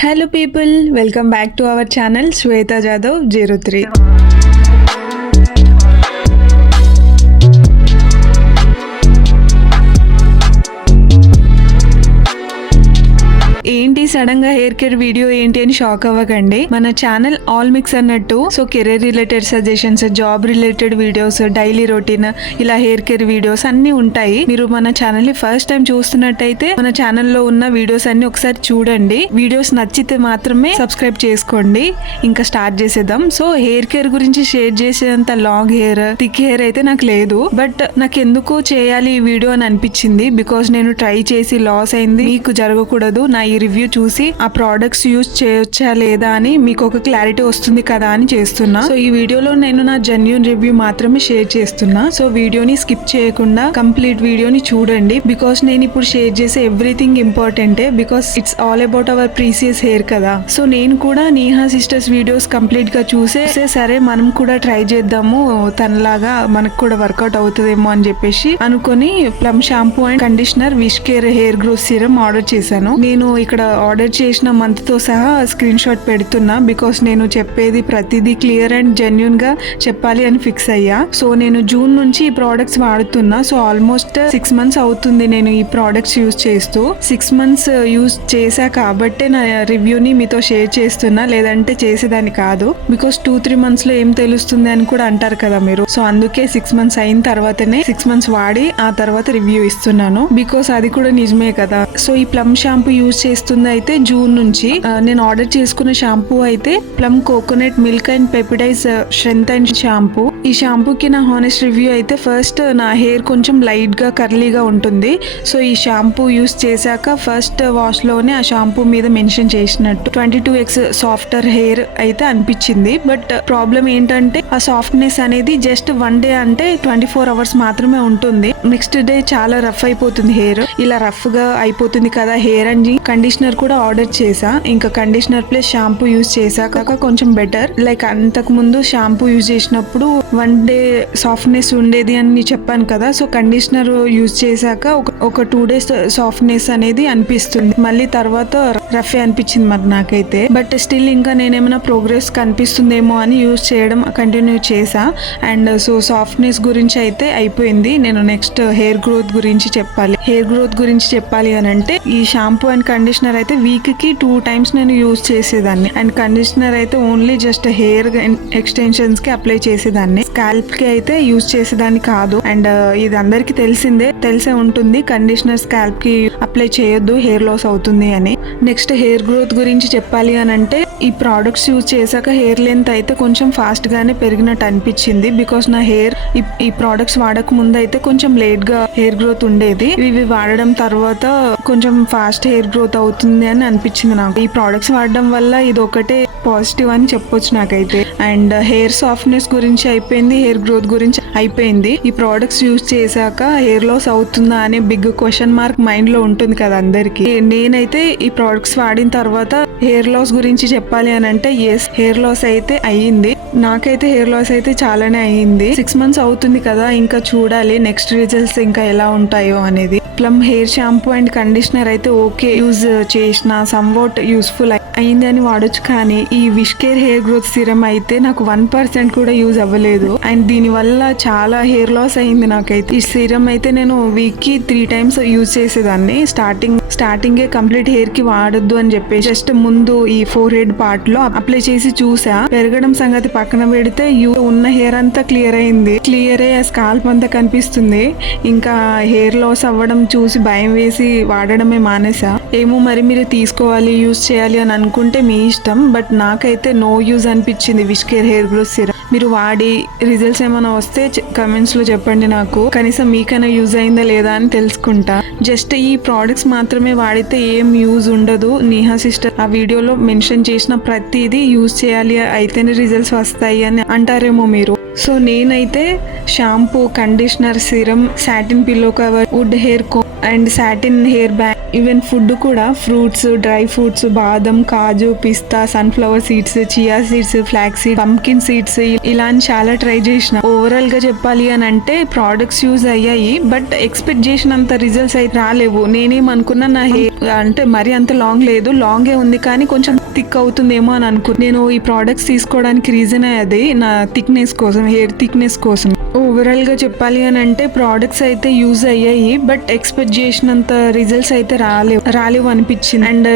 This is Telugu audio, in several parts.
Hello people, welcome back to our channel Shweta Jadhav 03. ఏంటి సడన్ గా హెయిర్ కేర్ వీడియో ఏంటి అని షాక్ అవ్వకండి. మన ఛానల్ ఆల్ మిక్స్ అన్నట్టు. So career related suggestions, job related videos, daily routine, ఇలా హెయిర్ కేర్ వీడియోస్ అన్ని ఉంటాయి. మీరు మన ఛానల్ ని ఫస్ట్ టైం చూస్తున్నట్టయితే మన ఛానల్లో ఉన్న వీడియోస్ అన్ని ఒకసారి చూడండి. వీడియోస్ నచ్చితే మాత్రమే సబ్స్క్రైబ్ చేసుకోండి. ఇంకా స్టార్ట్ చేసేద్దాం. సో హెయిర్ కేర్ గురించి షేర్ చేసేంత లాంగ్ హెయిర్, థిక్ హెయిర్ అయితే నాకు లేదు. బట్ నాకు ఎందుకో చేయాలి ఈ వీడియో అని అనిపించింది. బికాస్ నేను ట్రై చేసి లాస్ అయింది. మీకు జరగకూడదు. నా ఈ రివ్యూ చూసి ఆ ప్రోడక్ట్స్ యూజ్ చేయొచ్చా లేదా అని మీకు ఒక క్లారిటీ వస్తుంది కదా అని చేస్తున్నా. సో ఈ వీడియోలో నేను నా జెన్యూన్ రివ్యూ మాత్రమే షేర్ చేస్తున్నా. సో వీడియోని స్కిప్ చేయకుండా కంప్లీట్ వీడియోని చూడండి. బికాస్ నేను ఇప్పుడు షేర్ చేసే ఎవ్రీథింగ్ ఇంపార్టెంటే. Because it's all about our precious hair కదా. సో నేను కూడా నేహా సిస్టర్స్ వీడియోస్ కంప్లీట్ గా చూసే సరే మనం కూడా ట్రై చేద్దాము, తనలాగా మనకు కూడా వర్కౌట్ అవుతుందేమో అని చెప్పేసి అనుకుని plum shampoo and conditioner, wish care hair growth serum order చేశాను. నేను ఇక్కడ ఆర్డర్ చేసిన మంత్ తో సహా స్క్రీన్ షాట్ పెడుతున్నా. బికాస్ నేను చెప్పేది ప్రతిదీ క్లియర్ అండ్ జెన్యూన్ గా చెప్పాలి అని ఫిక్స్ అయ్యా. సో నేను జూన్ నుంచి ఈ ప్రోడక్ట్స్ వాడుతున్నా. సో ఆల్మోస్ట్ 6 months అవుతుంది నేను ఈ ప్రోడక్ట్స్ యూజ్ చేస్తూ. 6 months యూజ్ చేశా కాబట్టే నా రివ్యూని మీతో షేర్ చేస్తున్నా, లేదంటే చేసేదాన్ని కాదు. బికాస్ 2-3 months లో ఏం తెలుస్తుంది అని కూడా అంటారు కదా మీరు. సో అందుకే 6 months అయిన తర్వాతనే 6 months వాడి ఆ తర్వాత రివ్యూ ఇస్తున్నాను. బికాస్ అది కూడా నిజమే కదా. సో ఈ ప్లమ్ షాంపూ యూజ్ చేస్తుంది అయితే జూన్ నుంచి. నేను ఆర్డర్ చేసుకున్న షాంపూ అయితే Plum coconut milk and peptides strength and shampoo. ఈ షాంపూకి నా హానెస్ట్ రివ్యూ అయితే ఫస్ట్ నా హెయిర్ కొంచెం లైట్ గా కర్లీగా ఉంటుంది. సో ఈ షాంపూ యూజ్ చేశాక ఫస్ట్ వాష్ లోనే ఆ షాంపూ మీద మెన్షన్ చేసినట్టు 22x సాఫ్టర్ హెయిర్ అయితే అనిపించింది. బట్ ప్రాబ్లం ఏంటంటే ఆ సాఫ్ట్నెస్ అనేది జస్ట్ 1 day అంటే 24 hours మాత్రమే ఉంటుంది. నెక్స్ట్ డే చాలా రఫ్ అయిపోతుంది హెయిర్. ఇలా రఫ్ గా అయిపోతుంది కదా హెయిర్ అని కండిషనర్ కూడా ఆర్డర్ చేసా. ఇంకా కండిషనర్ ప్లస్ షాంపూ యూజ్ చేశాక కొంచెం బెటర్. లైక్ అంతకు ముందు షాంపూ యూజ్ చేసినప్పుడు 1 day సాఫ్ట్నెస్ ఉండేది అని చెప్పాను కదా. సో కండిషనర్ యూజ్ చేశాక ఒక 2 days సాఫ్ట్నెస్ అనేది అనిపిస్తుంది. మళ్ళీ తర్వాత రఫ్ అనిపించింది మరి నాకైతే. బట్ స్టిల్ ఇంకా నేనేమైనా ప్రోగ్రెస్ కనిపిస్తుందేమో అని యూజ్ చేయడం కంటిన్యూ చేసా. అండ్ సో సాఫ్ట్నెస్ గురించి అయితే అయిపోయింది. నేను నెక్స్ట్ హెయిర్ గ్రోత్ గురించి చెప్పాలి. హెయిర్ గ్రోత్ గురించి చెప్పాలి అని అంటే ఈ షాంపూ అండ్ కండిషనర్ అయితే వీక్ కి 2 times నేను యూజ్ చేసేదాన్ని. అండ్ కండిషనర్ అయితే ఓన్లీ జస్ట్ హెయిర్ ఎక్స్టెన్షన్స్ కి అప్లై చేసేదాన్ని. స్కాల్ప్ కి అయితే యూజ్ చేసేదాన్ని కాదు. అండ్ ఇది అందరికి తెలిసే ఉంటుంది కండిషనర్ స్కాల్ప్ కి అప్లై చేయొద్దు, హెయిర్ లాస్ అవుతుంది అని. నెక్స్ట్ హెయిర్ గ్రోత్ గురించి చెప్పాలి అని అంటే ఈ ప్రోడక్ట్స్ యూజ్ చేశాక హెయిర్ లెంత్ అయితే కొంచెం ఫాస్ట్ గానే పెరిగినట్టు అనిపించింది. బికాస్ నా హెయిర్ ఈ ప్రోడక్ట్స్ వాడక ముందు అయితే కొంచెం లేట్ గా హెయిర్ గ్రోత్ ఉండేది. ఇవి వాడడం తర్వాత కొంచెం ఫాస్ట్ హెయిర్ గ్రోత్ అవుతుంది అని అనిపించింది నాకు. ఈ ప్రోడక్ట్స్ వాడడం వల్ల ఇది ఒకటే పాజిటివ్ అని చెప్పొచ్చు నాకైతే. అండ్ హెయిర్ సాఫ్ట్నెస్ గురించి అయిపోయింది, హెయిర్ గ్రోత్ గురించి అయిపోయింది. ఈ ప్రోడక్ట్స్ యూజ్ చేశాక హెయిర్ లాస్ అవుతుందా అనే బిగ్ క్వశ్చన్ మార్క్ మైండ్ లో ఉంటుంది కదా అందరికి. నేనైతే ఈ ప్రోడక్ట్స్ వాడిన తర్వాత హెయిర్ లాస్ గురించి చెప్పాలి అని అంటే ఎస్, హెయిర్ లాస్ అయితే అయ్యింది. నాకైతే హెయిర్ లాస్ అయితే చాలానే అయ్యింది. 6 months అవుతుంది కదా, ఇంకా చూడాలి నెక్స్ట్ రిజల్ట్స్ ఇంకా ఎలా ఉంటాయో అనేది. Plum hair shampoo and conditioner అయితే ఓకే యూజ్ చేసిన సమ్వాట్ యూస్ఫుల్ అయింది అని వాడొచ్చు. కానీ ఈ wish care hair growth serum అయితే నాకు 1% కూడా యూజ్ అవ్వలేదు. అండ్ దీని వల్ల చాలా హెయిర్ లాస్ అయింది నాకైతే. ఈ సీరం అయితే నేను వీక్ కి 3 times యూజ్ చేసేదాన్ని. స్టార్టింగే కంప్లీట్ హెయిర్ కి వాడొద్దు అని చెప్పి జస్ట్ ముందు ఈ ఫోర్ హెడ్ పార్ట్ లో అప్లై చేసి చూసా. పెరగడం సంగతి పక్కన పెడితే ఉన్న హెయిర్ అంతా క్లియర్ అయింది. క్లియర్ అయ్యి ఆ స్కాల్ప్ అంతా కనిపిస్తుంది. ఇంకా హెయిర్ లాస్ అవ్వడం చూసి భయం వేసి వాడడమే మానేసా. ఏమో మరి మీరు తీసుకోవాలి యూజ్ చేయాలి అని అనుకుంటే మీ ఇష్టం. బట్ నాకైతే నో యూజ్ అనిపించింది wish care hair growth serum. మీరు వాడి రిజల్ట్స్ ఏమైనా వస్తే కమెంట్స్ లో చెప్పండి నాకు. కనీసం మీకైనా యూజ్ అయిందా లేదా అని తెలుసుకుంటా. జస్ట్ ఈ ప్రోడక్ట్స్ మాత్రమే వాడితే ఏం యూజ్ ఉండదు. నేహా సిస్టర్ ఆ వీడియోలో మెన్షన్ చేసిన ప్రతిదీ యూజ్ చేయాలి అయితేనే రిజల్ట్స్ వస్తాయి అని అంటారేమో మీరు. సో నేనైతే shampoo, conditioner, serum, satin pillow cover, wood hair and satin hair band, even food కూడా ఫ్రూట్స్, డ్రై ఫ్రూట్స్, బాదం, కాజు, పిస్తా, sunflower seeds, chia seeds, flax seeds, pumpkin seeds, ఇలా చాలా ట్రై చేసిన. ఓవరాల్ గా చెప్పాలి అని అంటే ప్రోడక్ట్స్ యూజ్ అయ్యాయి, బట్ ఎక్స్పెక్ట్ చేసినంత రిజల్ట్స్ అయితే రాలేవు. నేనేమనుకున్నా నా హెయిర్ అంటే మరి అంత లాంగ్ లేదు, లాంగే ఉంది కానీ కొంచెం థిక్ అవుతుందేమో అని అనుకున్నా. నేను ఈ ప్రోడక్ట్స్ తీసుకోవడానికి రీజన్ అది నా థిక్నెస్ కోసం, హెయిర్ థిక్నెస్ కోసం. ఓవరాల్ గా చెప్పాలి అని అంటే ప్రోడక్ట్స్ అయితే యూజ్ అయ్యాయి, బట్ ఎక్స్పెక్ట్ చేసినంత రిజల్ట్స్ అయితే రాలేవు అనిపించింది. అండ్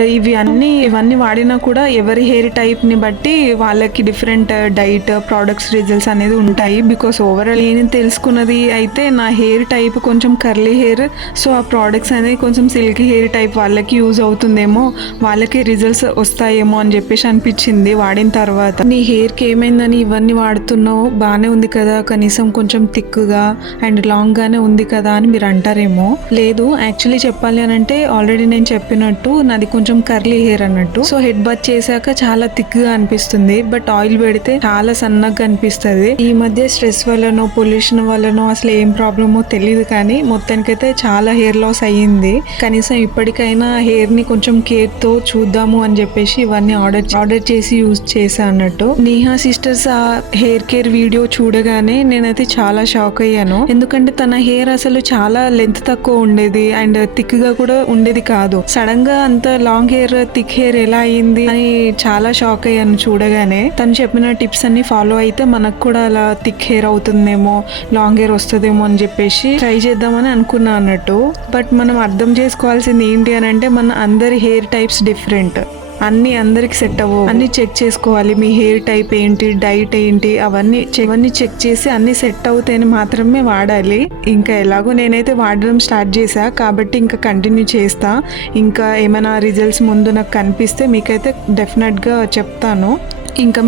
ఇవన్నీ వాడినా కూడా ఎవరి హెయిర్ టైప్ ని బట్టి వాళ్ళకి డిఫరెంట్ డైట్, ప్రోడక్ట్స్ రిజల్ట్స్ అనేది ఉంటాయి. బికాస్ ఓవరాల్ నేను తెలుసుకున్నది అయితే నా హెయిర్ టైప్ కొంచెం కర్లీ హెయిర్, సో ఆ ప్రోడక్ట్స్ అనేది కొంచెం సిల్కీ హెయిర్ టైప్ వాళ్ళకి యూజ్ అవుతుందేమో, వాళ్ళకి రిజల్ట్స్ వస్తాయేమో అని చెప్పేసి అనిపించింది వాడిన తర్వాత. నీ హెయిర్ కి ఏమైందని ఇవన్నీ వాడుతున్నావు, బాగానే ఉంది కదా, కనీసం కొంచెం థిక్గా అండ్ లాంగ్ గానే ఉంది కదా అని మీరు అంటారేమో. లేదు, యాక్చువల్లీ చెప్పాలి అని అంటే ఆల్రెడీ నేను చెప్పినట్టు నాది కొంచెం కర్లీ హెయిర్ అన్నట్టు. సో హెడ్ బాత్ చేశాక చాలా థిక్ గా అనిపిస్తుంది, బట్ ఆయిల్ పెడితే చాలా సన్నగా అనిపిస్తుంది. ఈ మధ్య స్ట్రెస్ వల్లనో పొల్యూషన్ వల్లనో అసలు ఏం ప్రాబ్లమో తెలియదు, కానీ మొత్తానికైతే చాలా హెయిర్ లాస్ అయ్యింది. కనీసం ఇప్పటికైనా హెయిర్ ని కొంచెం కేర్ తో చూద్దాము అని చెప్పేసి ఇవన్నీ ఆర్డర్ చేసి యూజ్ చేసా అన్నట్టు. నేహా సిస్టర్స్ ఆ హెయిర్ కేర్ వీడియో చూడగానే నేనైతే చాలా షాక్ అయ్యాను. ఎందుకంటే తన హెయిర్ అసలు చాలా లెంత్ తక్కువ ఉండేది అండ్ థిక్ గా కూడా ఉండేది కాదు. సడన్ గా అంత లాంగ్ హెయిర్, థిక్ హెయిర్ ఎలా అయింది అని చాలా షాక్ అయ్యాను చూడగానే. తను చెప్పిన టిప్స్ అన్ని ఫాలో అయితే మనకు కూడా అలా థిక్ హెయిర్ అవుతుందేమో, లాంగ్ హెయిర్ వస్తుందేమో అని చెప్పేసి ట్రై చేద్దామని అనుకున్నా అన్నట్టు. బట్ మనం అర్థం చేసుకోవాల్సింది ఏంటి అని అంటే మన అందరి హెయిర్ టైప్స్ డిఫరెంట్, అన్ని అందరికి సెట్ అవ్వవు. అన్ని చెక్ చేసుకోవాలి, మీ హెయిర్ టైప్ ఏంటి, డైట్ ఏంటి, అవన్నీ చెక్ చేసి అన్ని సెట్ అవుతాయని మాత్రమే వాడాలి. ఇంకా ఎలాగో నేనైతే వాడడం స్టార్ట్ చేశా కాబట్టి ఇంకా కంటిన్యూ చేస్తా. ఇంకా ఏమైనా రిజల్ట్స్ ముందు నాకు కనిపిస్తే మీకైతే డెఫినెట్ గా చెప్తాను. ఇంకా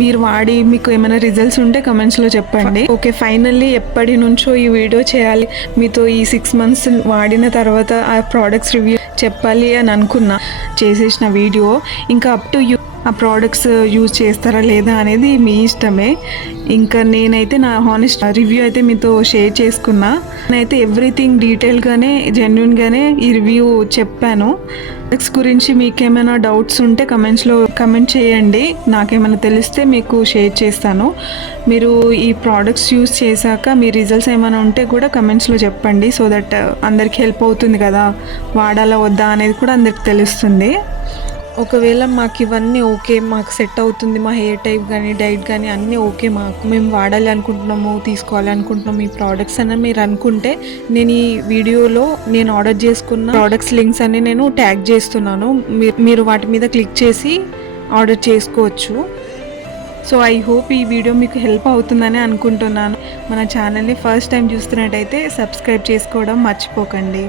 మీరు వాడి మీకు ఏమైనా రిజల్ట్స్ ఉంటే కమెంట్స్లో చెప్పండి. ఓకే, ఫైనల్లీ ఎప్పటి నుంచో ఈ వీడియో చేయాలి, మీతో ఈ 6 months వాడిన తర్వాత ఆ ప్రోడక్ట్స్ రివ్యూ చెప్పాలి అని అనుకున్నా, చేసేసిన వీడియో. ఇంకా అప్ టు యూ ఆ ప్రోడక్ట్స్ యూజ్ చేస్తారా లేదా అనేది మీ ఇష్టమే. ఇంకా నేనైతే నా హానెస్ట్ రివ్యూ అయితే మీతో షేర్ చేసుకున్నా. నేనైతే ఎవ్రీథింగ్ డీటెయిల్గానే జెన్యున్గానే ఈ రివ్యూ చెప్పాను. ప్రొడక్ట్స్ గురించి మీకేమైనా డౌట్స్ ఉంటే కమెంట్స్లో కమెంట్ చేయండి, నాకేమైనా తెలిస్తే మీకు షేర్ చేస్తాను. మీరు ఈ ప్రోడక్ట్స్ యూజ్ చేశాక మీ రిజల్ట్స్ ఏమైనా ఉంటే కూడా కమెంట్స్లో చెప్పండి, సో దట్ అందరికి హెల్ప్ అవుతుంది కదా, వాడాలా వద్దా అనేది కూడా అందరికి తెలుస్తుంది. ఒకవేళ మాకు ఇవన్నీ ఓకే, మాకు సెట్ అవుతుంది, మా హెయిర్ టైప్ కానీ డైట్ కానీ అన్నీ ఓకే, మేము వాడాలి అనుకుంటున్నాము, తీసుకోవాలి అనుకుంటున్నాము ఈ ప్రోడక్ట్స్ అని మీరు అనుకుంటే, నేను ఈ వీడియోలో నేను ఆర్డర్ చేసుకున్న ప్రోడక్ట్స్ లింక్స్ అన్ని నేను ట్యాగ్ చేస్తున్నాను. మీరు వాటి మీద క్లిక్ చేసి ఆర్డర్ చేసుకోవచ్చు. సో ఐ హోప్ ఈ వీడియో మీకు హెల్ప్ అవుతుందని అనుకుంటున్నాను. మన ఛానల్ని ఫస్ట్ టైం చూస్తున్నట్టయితే సబ్స్క్రైబ్ చేసుకోవడం మర్చిపోకండి.